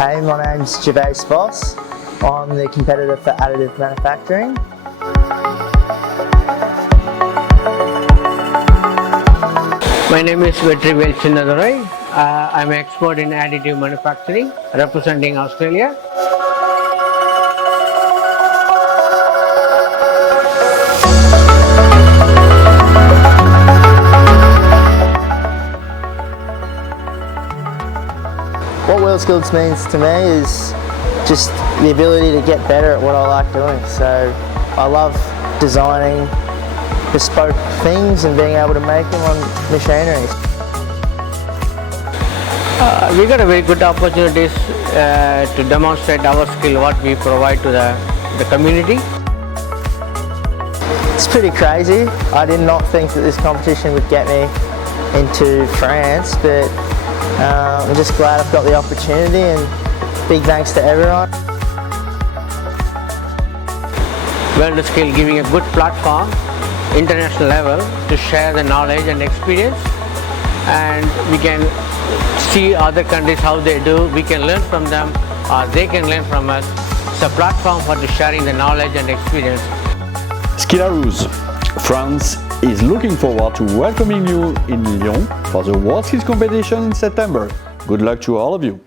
Hey, my name's Gervase Voss. I'm the competitor for additive manufacturing. My name is Gervase. I'm an expert in additive manufacturing representing Australia. What WorldSkills means to me is just the ability to get better at what I like doing. So I love designing bespoke things and being able to make them on machinery. We got a very good opportunities to demonstrate our skill, what we provide to the community. It's pretty crazy. I did not think that this competition would get me into France, but I'm just glad I've got the opportunity, and big thanks to everyone. World Skill giving a good platform, international level, to share the knowledge and experience, and we can see other countries how they do. We can learn from them, or they can learn from us. It's a platform for sharing the knowledge and experience. Skillarus, France is looking forward to welcoming you in Lyon for the WorldSkills competition in September. Good luck to all of you.